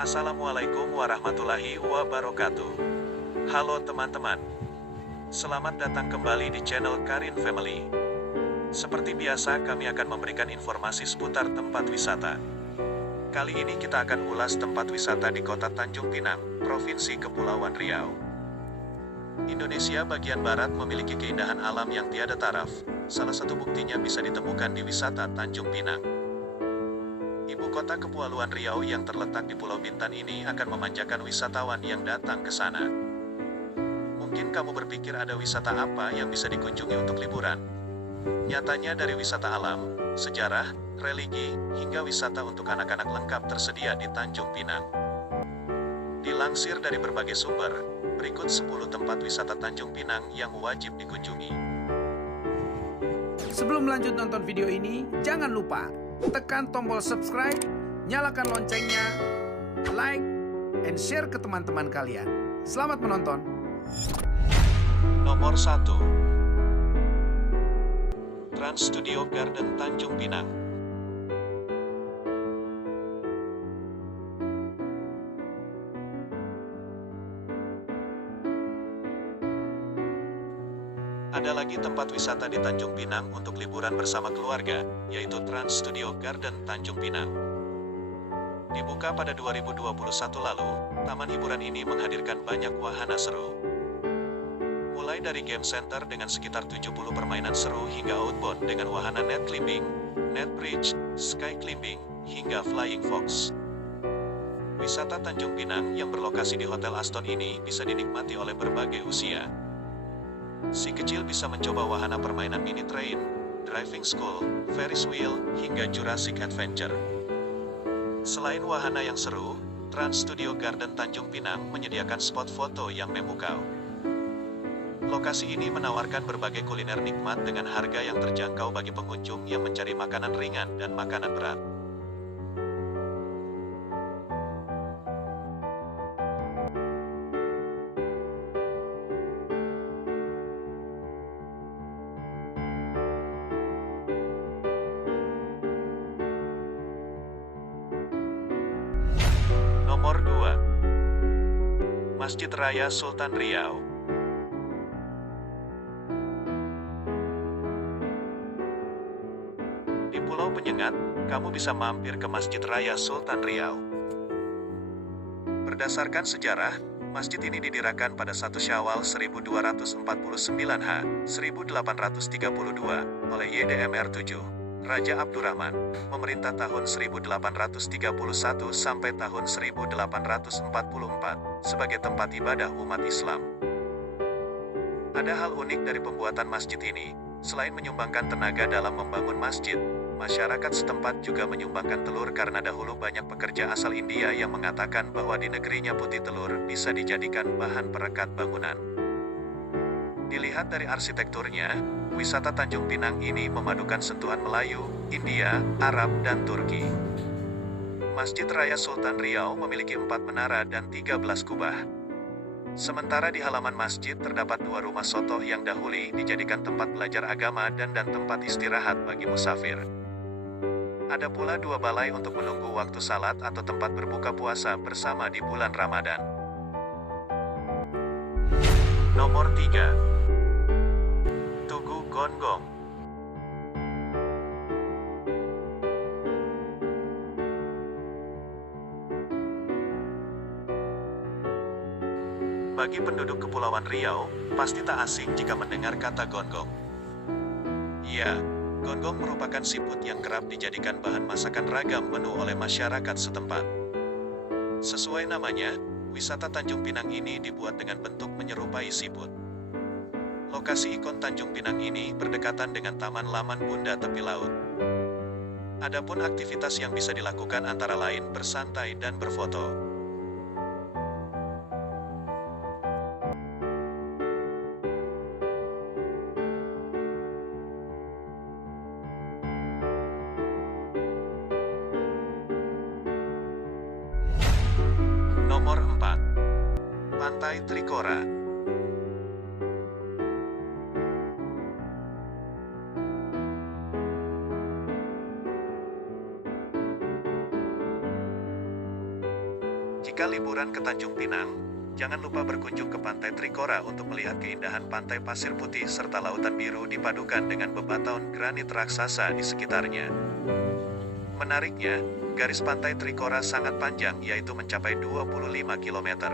Assalamualaikum warahmatullahi wabarakatuh. Halo teman-teman, selamat datang kembali di channel Karin Family. Seperti biasa, kami akan memberikan informasi seputar tempat wisata. Kali ini kita akan ulas tempat wisata di kota Tanjung Pinang, Provinsi Kepulauan Riau. Indonesia bagian barat memiliki keindahan alam yang tiada taraf. Salah satu buktinya bisa ditemukan di wisata Tanjung Pinang. Ibu kota Kepulauan Riau yang terletak di Pulau Bintan ini akan memanjakan wisatawan yang datang ke sana. Mungkin kamu berpikir ada wisata apa yang bisa dikunjungi untuk liburan? Nyatanya dari wisata alam, sejarah, religi, hingga wisata untuk anak-anak lengkap tersedia di Tanjung Pinang. Dilansir dari berbagai sumber, berikut 10 tempat wisata Tanjung Pinang yang wajib dikunjungi. Sebelum lanjut nonton video ini, jangan lupa tekan tombol subscribe, nyalakan loncengnya, like, and share ke teman-teman kalian. Selamat menonton. Nomor 1. Trans Studio Garden Tanjung Pinang. Ada lagi tempat wisata di Tanjung Pinang untuk liburan bersama keluarga, yaitu Trans Studio Garden Tanjung Pinang. Dibuka pada 2021 lalu, taman hiburan ini menghadirkan banyak wahana seru. Mulai dari game center dengan sekitar 70 permainan seru hingga outbound dengan wahana net climbing, net bridge, sky climbing, hingga flying fox. Wisata Tanjung Pinang yang berlokasi di Hotel Aston ini bisa dinikmati oleh berbagai usia. Si kecil bisa mencoba wahana permainan mini train, driving school, Ferris wheel, hingga Jurassic Adventure. Selain wahana yang seru, Trans Studio Garden Tanjung Pinang menyediakan spot foto yang memukau. Lokasi ini menawarkan berbagai kuliner nikmat dengan harga yang terjangkau bagi pengunjung yang mencari makanan ringan dan makanan berat. Nomor 2. Masjid Raya Sultan Riau. Di Pulau Penyengat, kamu bisa mampir ke Masjid Raya Sultan Riau. Berdasarkan sejarah, masjid ini didirikan pada 1 Syawal 1249 1832 oleh YDMR 7. Raja Abdurrahman, memerintah tahun 1831 sampai tahun 1844, sebagai tempat ibadah umat Islam. Ada hal unik dari pembuatan masjid ini, selain menyumbangkan tenaga dalam membangun masjid, masyarakat setempat juga menyumbangkan telur karena dahulu banyak pekerja asal India yang mengatakan bahwa di negerinya putih telur bisa dijadikan bahan perekat bangunan. Dilihat dari arsitekturnya, wisata Tanjung Pinang ini memadukan sentuhan Melayu, India, Arab, dan Turki. Masjid Raya Sultan Riau memiliki 4 menara dan 13 kubah. Sementara di halaman masjid terdapat 2 rumah sotoh yang dahulu dijadikan tempat belajar agama dan tempat istirahat bagi musafir. Ada pula 2 balai untuk menunggu waktu salat atau tempat berbuka puasa bersama di bulan Ramadan. Nomor 3. Tugu Gonggong. Bagi penduduk Kepulauan Riau, pasti tak asing jika mendengar kata gonggong. Ya, gonggong merupakan siput yang kerap dijadikan bahan masakan ragam menu oleh masyarakat setempat. Sesuai namanya, wisata Tanjung Pinang ini dibuat dengan bentuk menyerupai siput. Lokasi ikon Tanjung Pinang ini berdekatan dengan Taman Laman Bunda tepi laut. Adapun aktivitas yang bisa dilakukan antara lain bersantai dan berfoto. Nomor 4. Pantai Trikora. Jika liburan ke Tanjung Pinang, jangan lupa berkunjung ke Pantai Trikora untuk melihat keindahan pantai pasir putih serta lautan biru dipadukan dengan bebatuan granit raksasa di sekitarnya. Menariknya, garis pantai Trikora sangat panjang yaitu mencapai 25 km.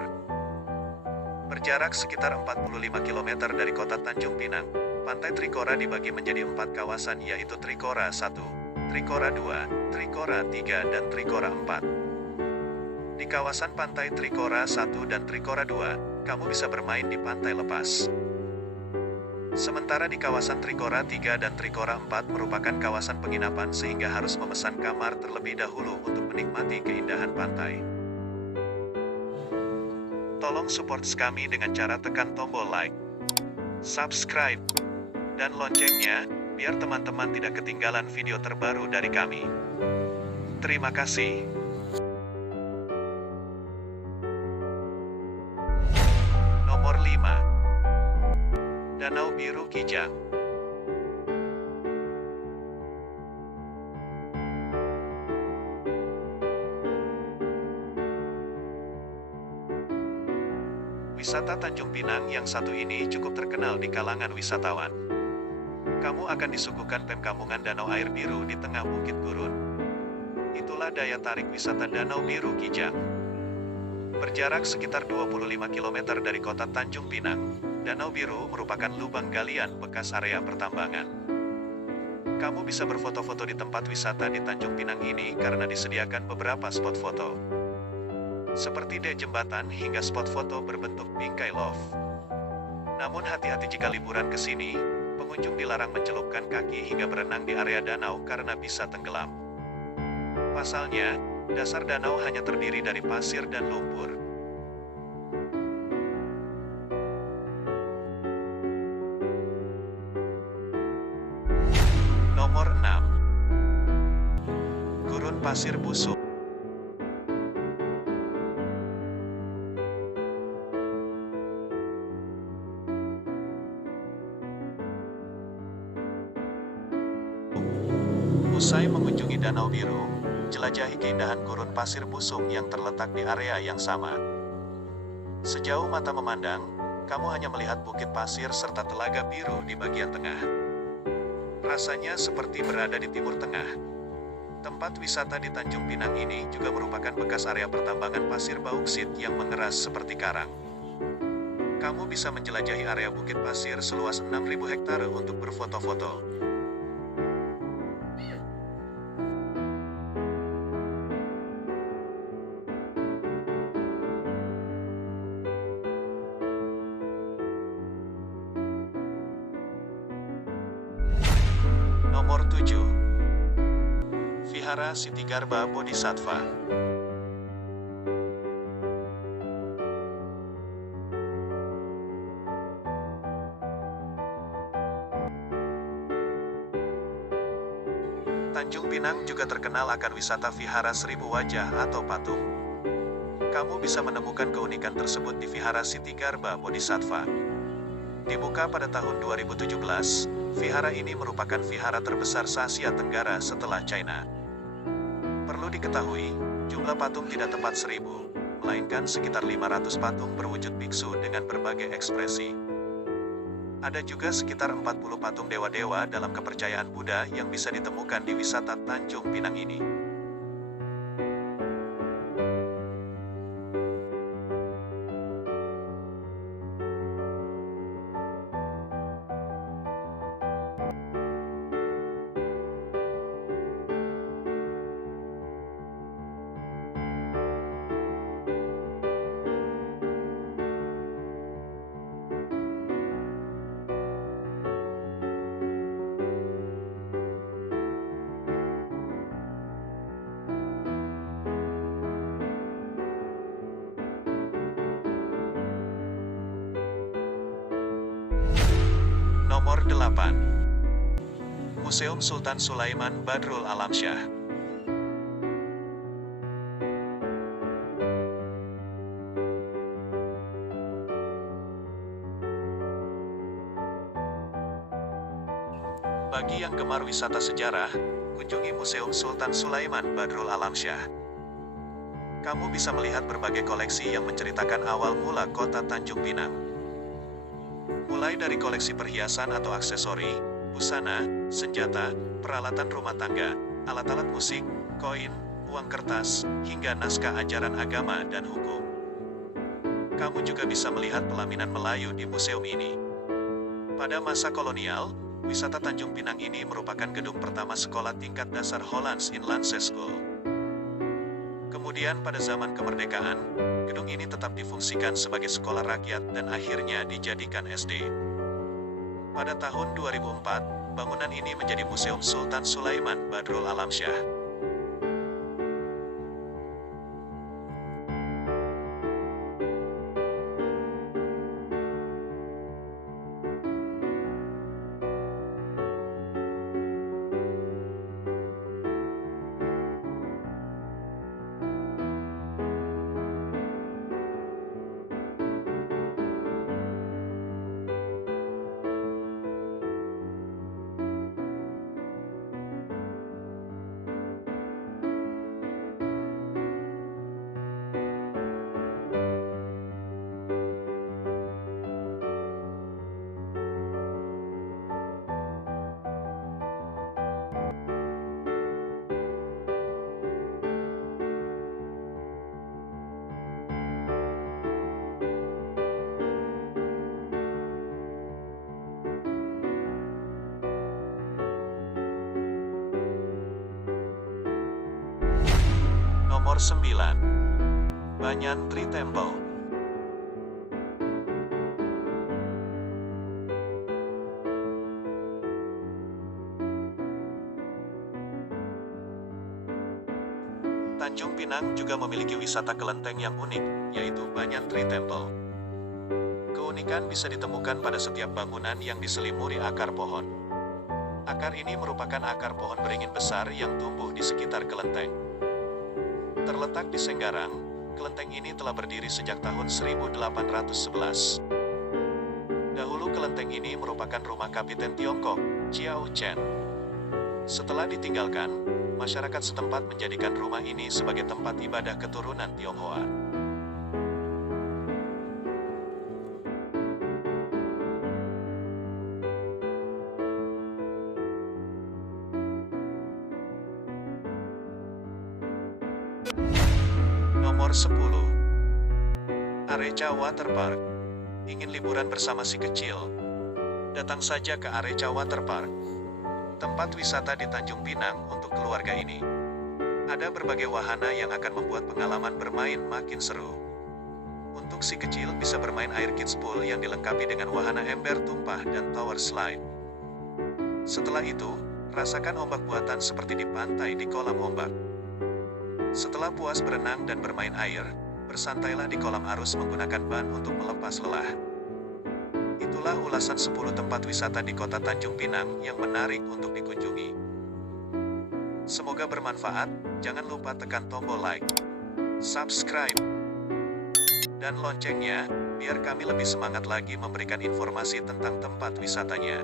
Berjarak sekitar 45 km dari kota Tanjung Pinang, Pantai Trikora dibagi menjadi 4 kawasan yaitu Trikora 1, Trikora 2, Trikora 3, dan Trikora 4. Di kawasan Pantai Trikora 1 dan Trikora 2, kamu bisa bermain di pantai lepas. Sementara di kawasan Trikora 3 dan Trikora 4 merupakan kawasan penginapan sehingga harus memesan kamar terlebih dahulu untuk menikmati keindahan pantai. Tolong support kami dengan cara tekan tombol like, subscribe, dan loncengnya, biar teman-teman tidak ketinggalan video terbaru dari kami. Terima kasih. Nomor 5. Danau Biru Kijang. Wisata Tanjung Pinang yang satu ini cukup terkenal di kalangan wisatawan. Kamu akan disuguhkan pemkampungan danau air biru di tengah bukit gurun. Itulah daya tarik wisata Danau Biru Kijang. Berjarak sekitar 25 km dari kota Tanjung Pinang, Danau Biru merupakan lubang galian bekas area pertambangan. Kamu bisa berfoto-foto di tempat wisata di Tanjung Pinang ini karena disediakan beberapa spot foto. Seperti dek jembatan hingga spot foto berbentuk bingkai love. Namun hati-hati jika liburan ke sini, pengunjung dilarang mencelupkan kaki hingga berenang di area danau karena bisa tenggelam. Pasalnya, dasar danau hanya terdiri dari pasir dan lumpur. Nomor 6. Gurun Pasir Busuk. Usai mengunjungi Danau Biru, jelajahi keindahan gurun pasir busung yang terletak di area yang sama. Sejauh mata memandang, kamu hanya melihat bukit pasir serta telaga biru di bagian tengah. Rasanya seperti berada di Timur Tengah. Tempat wisata di Tanjung Pinang ini juga merupakan bekas area pertambangan pasir bauksit yang mengeras seperti karang. Kamu bisa menjelajahi area bukit pasir seluas 6.000 hektare untuk berfoto-foto. Nomor 7. Vihara Sitigarbha Bodhisattva. Tanjung Pinang juga terkenal akan wisata Vihara Seribu Wajah atau patung. Kamu bisa menemukan keunikan tersebut di Vihara Sitigarbha Bodhisattva. Dibuka pada tahun 2017, vihara ini merupakan vihara terbesar se-Asia Tenggara setelah China. Perlu diketahui, jumlah patung tidak tepat 1.000, melainkan sekitar 500 patung berwujud biksu dengan berbagai ekspresi. Ada juga sekitar 40 patung dewa-dewa dalam kepercayaan Buddha yang bisa ditemukan di wisata Tanjung Pinang ini. Nomor 8. Museum Sultan Sulaiman Badrul Alamsyah. Bagi yang gemar wisata sejarah, kunjungi Museum Sultan Sulaiman Badrul Alamsyah. Kamu bisa melihat berbagai koleksi yang menceritakan awal mula kota Tanjung Pinang. Mulai dari koleksi perhiasan atau aksesori, busana, senjata, peralatan rumah tangga, alat-alat musik, koin, uang kertas, hingga naskah ajaran agama dan hukum. Kamu juga bisa melihat pelaminan Melayu di museum ini. Pada masa kolonial, wisata Tanjung Pinang ini merupakan gedung pertama sekolah tingkat dasar Hollands Inlandse School. Kemudian pada zaman kemerdekaan, gedung ini tetap difungsikan sebagai sekolah rakyat dan akhirnya dijadikan SD. Pada tahun 2004, bangunan ini menjadi Museum Sultan Sulaiman Badrul Alamsyah. Nomor 9. Banyan Tree Temple. Tanjung Pinang juga memiliki wisata kelenteng yang unik, yaitu Banyan Tree Temple. Keunikan bisa ditemukan pada setiap bangunan yang diselimuri akar pohon. Akar ini merupakan akar pohon beringin besar yang tumbuh di sekitar kelenteng. Terletak di Senggarang, kelenteng ini telah berdiri sejak tahun 1811. Dahulu kelenteng ini merupakan rumah Kapiten Tiongkok, Chiao Chen. Setelah ditinggalkan, masyarakat setempat menjadikan rumah ini sebagai tempat ibadah keturunan Tionghoa. Nomor 10. Areca Waterpark. Ingin liburan bersama si kecil? Datang saja ke Areca Waterpark, tempat wisata di Tanjung Pinang untuk keluarga ini. Ada berbagai wahana yang akan membuat pengalaman bermain makin seru. Untuk si kecil bisa bermain air kids pool yang dilengkapi dengan wahana ember tumpah dan tower slide. Setelah itu, rasakan ombak buatan seperti di pantai di kolam ombak. Setelah puas berenang dan bermain air, bersantailah di kolam arus menggunakan ban untuk melepas lelah. Itulah ulasan 10 tempat wisata di kota Tanjung Pinang yang menarik untuk dikunjungi. Semoga bermanfaat, jangan lupa tekan tombol like, subscribe, dan loncengnya, biar kami lebih semangat lagi memberikan informasi tentang tempat wisatanya.